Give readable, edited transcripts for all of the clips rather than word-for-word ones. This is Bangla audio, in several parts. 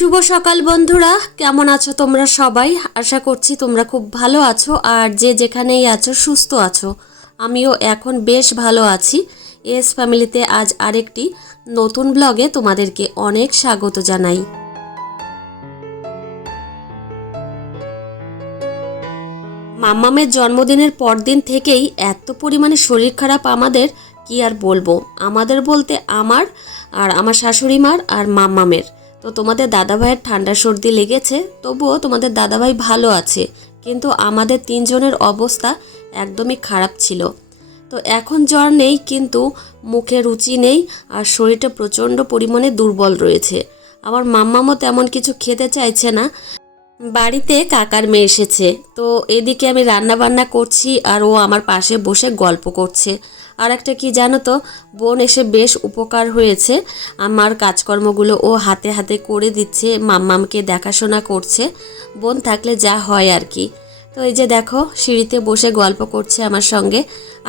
শুভ সকাল বন্ধুরা, কেমন আছো তোমরা সবাই? আশা করছি তোমরা খুব ভালো আছো আর যে যেখানেই আছো সুস্থ আছো। আমিও এখন বেশ ভালো আছি। এস ফ্যামিলিতে আজ আরেকটি নতুন ব্লগে তোমাদেরকে অনেক স্বাগত জানাই। মাম্মামের জন্মদিনের পরদিন থেকেই এত পরিমাণে শরীর খারাপ আমাদের, কি আর বলবো। আমাদের বলতে আমার আর আমার শাশুড়ি মার আর মাম্মামের। তো তোমাদের দাদাভাইয়ের ঠান্ডা সর্দি লেগেছে, তবুও তোমাদের দাদাভাই ভালো আছে, কিন্তু আমাদের তিনজনের অবস্থা একদমই খারাপ ছিল। তো এখন জ্বর নেই, কিন্তু মুখে রুচি নেই আর শরীরটা প্রচণ্ড পরিমাণে দুর্বল রয়েছে। আমার মাম্মামও তেমন কিছু খেতে চাইছে না। বাড়িতে কাকার মেয়ে এসেছে, তো এদিকে আমি রান্না বান্না করছি আর ও আমার পাশে বসে গল্প করছে। আর একটা কি জানো তো, বোন এসে বেশ উপকার হয়েছে। আমার কাজকর্মগুলো ও হাতে হাতে করে দিচ্ছে, মাম্মামকে দেখাশোনা করছে। বোন থাকলে যা হয় আর কি। তো এই যে দেখো, সিঁড়িতে বসে গল্প করছে আমার সঙ্গে।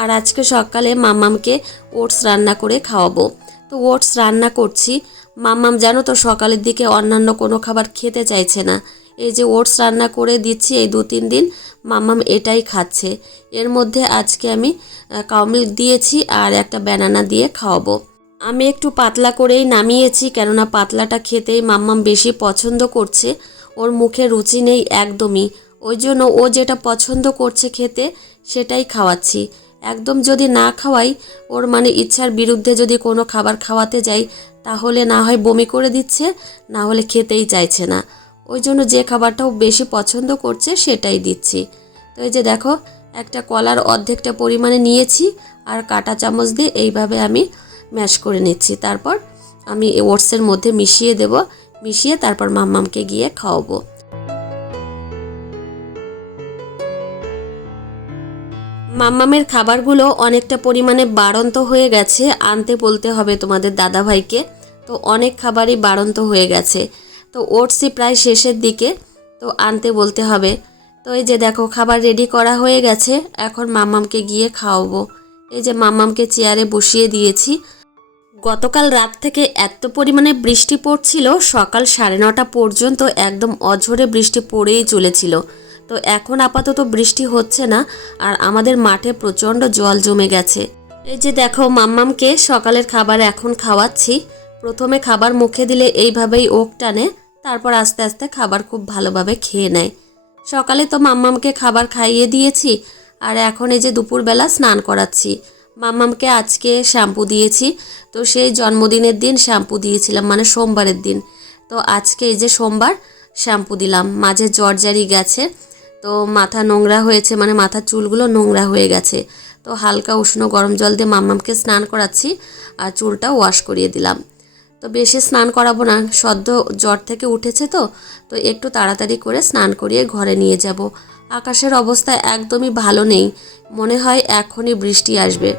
আর আজকে সকালে মাম্মামকে ওটস রান্না করে খাওয়াবো। তো ওটস রান্না করছি। মাম্মাম জানো তো সকালের দিকে অন্যান্য কোনো খাবার খেতে চাইছে না। এই যে ওটস রান্না করে দিচ্ছি, এই 2-3 দিন মাম্মাম এটাই খাচ্ছে। এর মধ্যে আজকে আমি কাউ মিল্ক দিয়েছি আর একটা ব্যানানা দিয়ে খাওয়াবো। আমি একটু পাতলা করেই নামিয়েছি, কেননা পাতলাটা খেতেই মাম্মাম বেশি পছন্দ করছে। ওর মুখে রুচি নেই একদমই, ওই জন্য ও যেটা পছন্দ করছে খেতে সেটাই খাওয়াচ্ছি। একদম যদি না খাওয়াই, ওর মানে ইচ্ছার বিরুদ্ধে যদি কোনো খাবার খাওয়াতে যাই, তাহলে না হয় বমি করে দিচ্ছে, না হলে খেতেই চাইছে না। ওই জন্য যে খাবারটাও বেশি পছন্দ করছে সেটাই দিচ্ছি। তো এই যে দেখো, একটা কলার অর্ধেকটা পরিমাণে নিয়েছি আর কাঁটা চামচ দিয়ে এইভাবে আমি ম্যাশ করে নিচ্ছি। তারপর আমি ওটসের মধ্যে মিশিয়ে দেব, মিশিয়ে তারপর মাম্মামকে গিয়ে খাওয়াবো। মাম্মামের খাবারগুলো অনেকটা পরিমাণে বাড়ন্ত হয়ে গেছে, আনতে বলতে হবে তোমাদের দাদাভাইকে। তো অনেক খাবারই বাড়ন্ত হয়ে গেছে। তো ওটসই প্রায় শেষের দিকে, তো আনতে বলতে হবে। তো এই যে দেখো, খাবার রেডি করা হয়ে গেছে, এখন মাম্মামকে গিয়ে খাওয়াবো। এই যে মাম্মামকে চেয়ারে বসিয়ে দিয়েছি। গতকাল রাত থেকে এত পরিমাণে বৃষ্টি পড়ছিল, সকাল 9:30 পর্যন্ত একদম অঝোরে বৃষ্টি পড়েই চলেছিল। তো এখন আপাতত বৃষ্টি হচ্ছে না আর আমাদের মাঠে প্রচণ্ড জল জমে গেছে। এই যে দেখো, মাম্মামকে সকালের খাবার এখন খাওয়াচ্ছি। প্রথমে খাবার মুখে দিলে এইভাবেই ওক টানে, তারপর আস্তে আস্তে খাবার খুব ভালোভাবে খেয়ে নেয়। সকালে তো মাম্মামকে খাবার খাইয়ে দিয়েছি আর এখন এই যে দুপুরবেলা স্নান করাচ্ছি। মাম্মামকে আজকে শ্যাম্পু দিয়েছি। তো সেই জন্মদিনের দিন শ্যাম্পু দিয়েছিলাম, মানে সোমবারের দিন। তো আজকে এই যে সোমবার শ্যাম্পু দিলাম। মাঝে জ্বর জারি গেছে, তো মাথা নোংরা হয়েছে, মানে মাথার চুলগুলো নোংরা হয়ে গেছে। তো হালকা উষ্ণ গরম জল দিয়ে মাম্মামকে স্নান করাচ্ছি আর চুলটা ওয়াশ করিয়ে দিলাম। তো বেশি স্নান করাবো না, সদ্য জ্বর থেকে উঠেছে তো তো একটু তাড়াতাড়ি করে স্নান করিয়ে ঘরে নিয়ে যাব। আকাশের অবস্থা একদমই ভালো নেই, মনে হয় এখনই বৃষ্টি আসবে।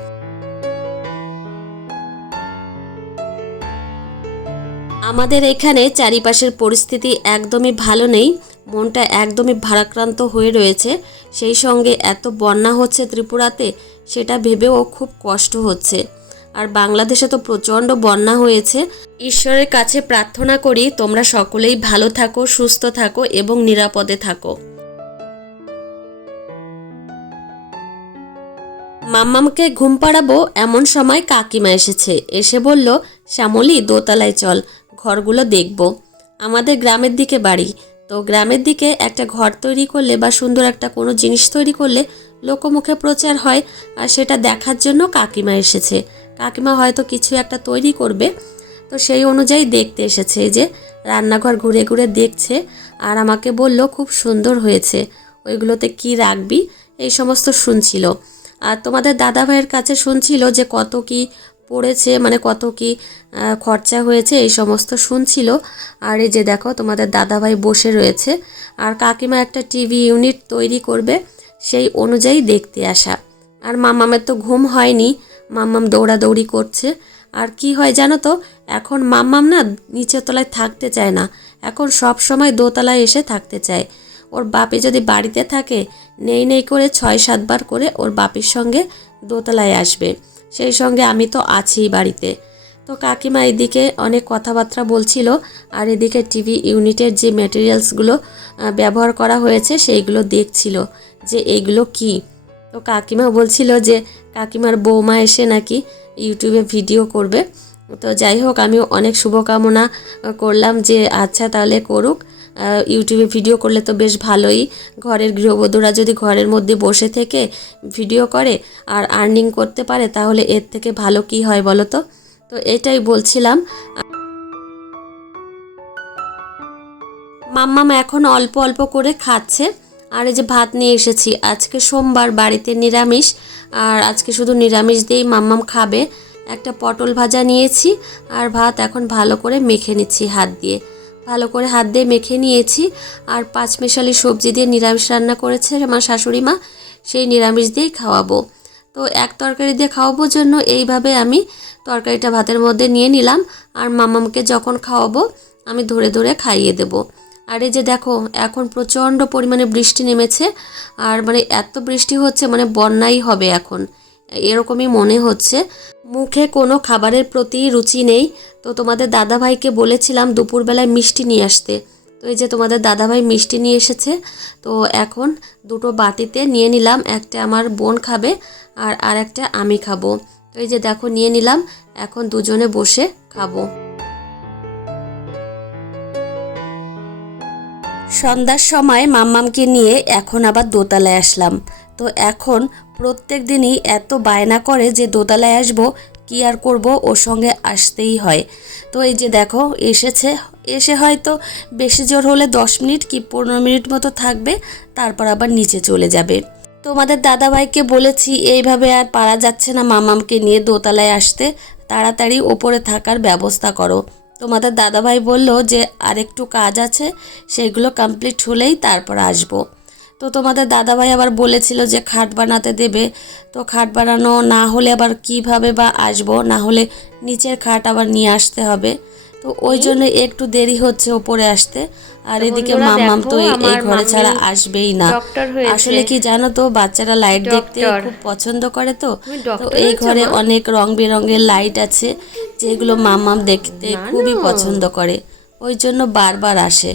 আমাদের এখানে চারিপাশের পরিস্থিতি একদমই ভালো নেই, মনটা একদমই ভারাক্রান্ত হয়ে রয়েছে। সেই সঙ্গে এত বন্যা হচ্ছে ত্রিপুরাতে, সেটা ভেবেও খুব কষ্ট হচ্ছে। আর বাংলাদেশে তো প্রচণ্ড বন্যা হয়েছে। ঈশ্বরের কাছে প্রার্থনা করি তোমরা সকলেই ভালো থাকো, সুস্থ থাকো এবং নিরাপদে থাকো। মাম্মামকে ঘুম পাড়াবো এমন সময় কাকিমা এসেছে। এসে বলল, শ্যামলী দোতলায় চল, ঘরগুলো দেখব। আমাদের গ্রামের দিকে বাড়ি, তো গ্রামের দিকে একটা ঘর তৈরি করলে বা সুন্দর একটা কোনো জিনিস তৈরি করলে লোকমুখে প্রচার হয়, আর সেটা দেখার জন্য কাকিমা এসেছে। কাকিমা হয়তো কিছু একটা তৈরি করবে, তো সেই অনুযায়ী দেখতে এসেছে। এই যে রান্নাঘর ঘুরে ঘুরে দেখছে আর আমাকে বলল খুব সুন্দর হয়েছে, ওইগুলোতে কি রাখবি এই সমস্ত শুনছিল। আর তোমাদের দাদাভাইয়ের কাছে শুনছিল যে কত কি পড়েছে, মানে কত কি খরচা হয়েছে, এই সমস্ত শুনছিল। আর এই যে দেখো, তোমাদের দাদাভাই বসে রয়েছে আর কাকিমা একটা টিভি ইউনিট তৈরি করবে, সেই অনুযায়ী দেখতে আসা। আর মাম্মামের তো ঘুম হয়নি, মাম্মাম দৌড়াদৌড়ি করছে। আর কি হয় জানো তো, এখন মাম্মাম না নিচের তলায় থাকতে চায় না, এখন সব সময় দোতলায় এসে থাকতে চায়। ওর বাপি যদি বাড়িতে থাকে, নেই নেই করে 6-7 বার করে ওর বাপির সঙ্গে দোতলায় আসবে। সেই সঙ্গে আমি তো আছিই বাড়িতে। তো কাকিমা এদিকে অনেক কথাবার্তা বলছিল, আর এদিকে টিভি ইউনিটের যে ম্যাটেরিয়ালসগুলো ব্যবহার করা হয়েছে সেইগুলো দেখছিল যে এইগুলো কি। তো কাকিমা বলছিল যে কাকিমার বৌমা এসে নাকি ইউটিউবে ভিডিও করবে। তো যাই হোক, আমি অনেক শুভকামনা করলাম যে আচ্ছা তাহলে করুক, ইউটিউবে ভিডিও করলে তো বেশ ভালোই। ঘরের গৃহবধূরা যদি ঘরের মধ্যে বসে থেকে ভিডিও করে আর আর্নিং করতে পারে তাহলে এর থেকে ভালো কি হয় বলো তো। তো এটাই বলছিলাম। মাম্মাম এখন অল্প অল্প করে খাচ্ছে। আর এই যে ভাত নিয়ে এসেছি, আজকে সোমবার, বাড়িতে নিরামিষ, আর আজকে শুধু নিরামিষ দিয়েই মাম্মাম খাবে। একটা পটল ভাজা নিয়েছি আর ভাত এখন ভালো করে মেখে নিচ্ছি হাত দিয়ে। ভালো করে হাত দিয়ে মেখে নিয়েছি। আর পাঁচমিশালি সবজি দিয়ে নিরামিষ রান্না করেছে আমার শাশুড়ি মা, সেই নিরামিষ দিয়েই খাওয়াবো। তো এক তরকারি দিয়ে খাওয়াবো জন্য এইভাবে আমি তরকারিটা ভাতের মধ্যে নিয়ে নিলাম। আর মাম্মামকে যখন খাওয়াবো আমি ধরে ধরে খাইয়ে দেবো। আর এই যে দেখো, এখন প্রচণ্ড পরিমাণে বৃষ্টি নেমেছে, আর মানে এত বৃষ্টি হচ্ছে মানে বন্যাই হবে এখন, এরকমই মনে হচ্ছে। মুখে কোনো খাবারের প্রতি রুচি নেই। তো তোমাদের দাদাভাইকে বলেছিলাম দুপুরবেলায় মিষ্টি নিয়ে আসতে। তো এই যে তোমাদের দাদাভাই মিষ্টি নিয়ে এসেছে। তো এখন দুটো বাটিতে নিয়ে নিলাম, একটা আমার বোন খাবে আর আরেকটা আমি খাবো। তো এই যে দেখো নিয়ে নিলাম, এখন দুজনে বসে খাবো। সন্ধ্যার সময় মাম্মামকে নিয়ে এখন আবার দোতলায় আসলাম। তো এখন প্রত্যেক দিনই এত বায়না করে যে দোতলায় আসবো, কি আর করব, ওর সঙ্গে আসতেই হয়। তো এই যে দেখো এসেছে, এসে হয়তো বেশি জোর হলে 10 মিনিট কি 15 মিনিট মতো থাকবে, তারপর আবার নিচে চলে যাবে। তোমাদের দাদাভাইকে বলেছি এইভাবে আর পারা যাচ্ছে না মাম্মামকে নিয়ে দোতলায় আসতে, তাড়াতাড়ি ওপরে থাকার ব্যবস্থা করো। তোমাদের দাদাভাই বলল যে আরেকটু কাজ আছে, সেগুলো কমপ্লিট হলেই তারপর আসবো। তো তোমাদের দাদাভাই আবার বলেছিল যে খাট বানাতে দেবে। তো খাট বানানো না হলে আবার কিভাবে বা আসবো, না হলে নিচের খাট আবার নিয়ে আসতে হবে। তো ওই জন্য একটু দেরি হচ্ছে ওপরে আসতে। আর এদিকে মাম্মাম তো এই ঘরে ছাড়া আসবেই না। আসলে কি জানো তো, বাচ্চারা লাইট দেখতে খুব পছন্দ করে। তো এই ঘরে অনেক রং বেরঙের লাইট আছে যেগুলো মাম্মাম দেখতে খুবই পছন্দ করে, ওই জন্য বারবার আসে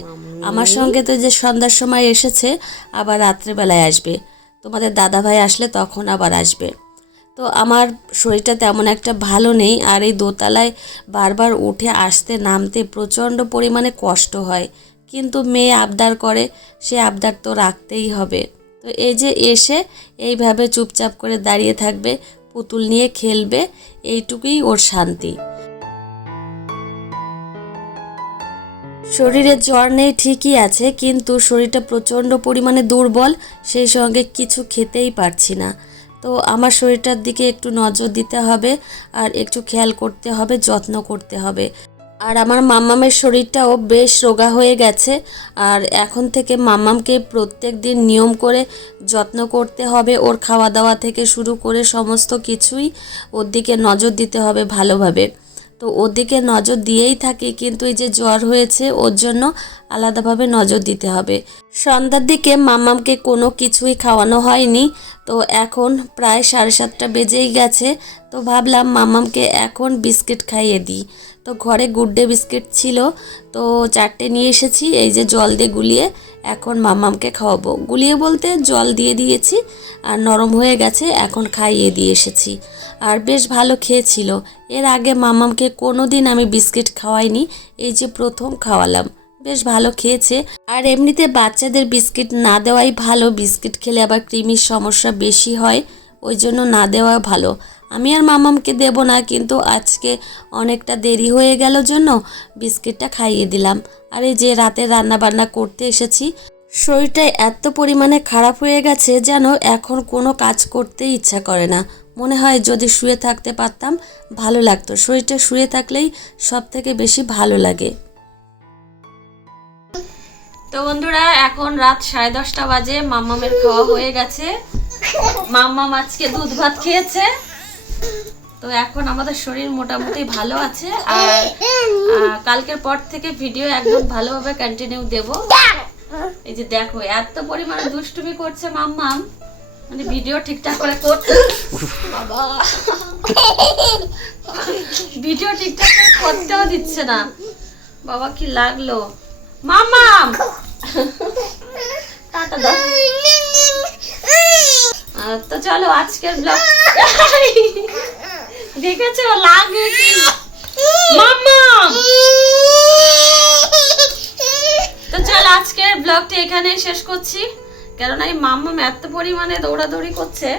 আমার সঙ্গে। তো যে সন্ধ্যার সময় এসেছে, আবার রাত্রেবেলায় আসবে। তোমাদের দাদাভাই আসলে তখন আবার আসবে। তো আমার শরীরটা তেমন একটা ভালো নেই, আর এই দোতলায় বারবার উঠে আসতে নামতে প্রচণ্ড পরিমাণে কষ্ট হয়। কিন্তু মেয়ে আবদার করে, সে আবদার তো রাখতেই হবে। তো এই যে এসে এইভাবে চুপচাপ করে দাঁড়িয়ে থাকবে, পুতুল নিয়ে খেলবে, এইটুকুই ওর শান্তি। শরীরে জ্বর নেই ঠিকই আছে, কিন্তু শরীরটা প্রচণ্ড পরিমাণে দুর্বল, সেই সঙ্গে কিছু খেতেই পারছি না। তো আমার শরীরটার দিকে একটু নজর দিতে হবে, আর একটু খেয়াল করতে হবে, যত্ন করতে হবে। আর আমার মাম্মামের শরীরটাও বেশ রোগা হয়ে গেছে, আর এখন থেকে মাম্মামকে প্রত্যেক দিন নিয়ম করে যত্ন করতে হবে। ওর খাওয়া দাওয়া থেকে শুরু করে সমস্ত কিছুই ওর দিকে নজর দিতে হবে ভালোভাবে। তো ওর দিকে নজর দিয়েই থাকি, কিন্তু এই যে জ্বর হয়েছে ওর জন্য আলাদাভাবে নজর দিতে হবে। সন্ধ্যার দিকে মাম্মামকে কোনো কিছুই খাওয়ানো হয়নি। তো এখন প্রায় 7:30 বেজেই গেছে। তো ভাবলাম মাম্মামকে এখন বিস্কিট খাইয়ে দিই। তো ঘরে গুড ডে বিস্কিট ছিল, তো 4টে নিয়ে এসেছি। এই যে জল দিয়ে গুলিয়ে এখন মাম্মামকে খাওয়াবো। গুলিয়ে বলতে জল দিয়ে দিয়েছি, আর নরম হয়ে গেছে, এখন খাইয়ে দিয়ে এসেছি। আর বেশ ভালো খেয়েছিল। এর আগে মাম্মামকে কোনো দিন আমি বিস্কিট খাওয়াইনি, এই যে প্রথম খাওয়ালাম, বেশ ভালো খেয়েছে। আর এমনিতে বাচ্চাদের বিস্কিট না দেওয়াই ভালো, বিস্কিট খেলে আবার কৃমির সমস্যা বেশি হয়, ওই জন্য না দেওয়া ভালো। আমি আর মাম্মামকে দেব না, কিন্তু আজকে অনেকটা দেরি হয়ে গেল জন্য বিস্কিটটা খাইয়ে দিলাম। আর এই যে রাতে রান্না বান্না করতে এসেছি, শরীরটা এত পরিমাণে খারাপ হয়ে গেছে যেন এখন কোনো কাজ করতেই ইচ্ছা করে না। মনে হয় যদি শুয়ে থাকতে পারতাম ভালো লাগতো, শরীরটা শুয়ে থাকলেই সব থেকে বেশি ভালো লাগে। তো বন্ধুরা, এখন রাত 10:30 বাজে, মাম্মামের খাওয়া হয়ে গেছে। মাম্মাম আজকে দুধ ভাত খেয়েছে। তো এখন আমাদের শরীর মোটামুটি ভালো আছে, আর কালকের পর থেকে ভিডিও একদম ভালোভাবে কন্টিনিউ দেব। এই যে দেখো এত পরিমাণে দুষ্টুমি করছে মাম্মাম, মানে ভিডিও ঠিকঠাক করে করতে বাবা ভিডিও ঠিকঠাক করে করতেও দিচ্ছে না বাবা কি লাগলো মাম্মাম টাটা দাও তো চলো আজকের ব্লগ দেখেছো লাগে কি মাম্মাম তো চলো আজকের ব্লগটি এখানেই শেষ করছি কারণ এই মাম্মাম এত পরিমাণে দৌড়াদৌড়ি করছে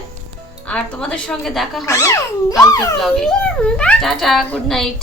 আর তোমাদের সঙ্গে দেখা হবে কালকের ব্লগে টাটা গুড নাইট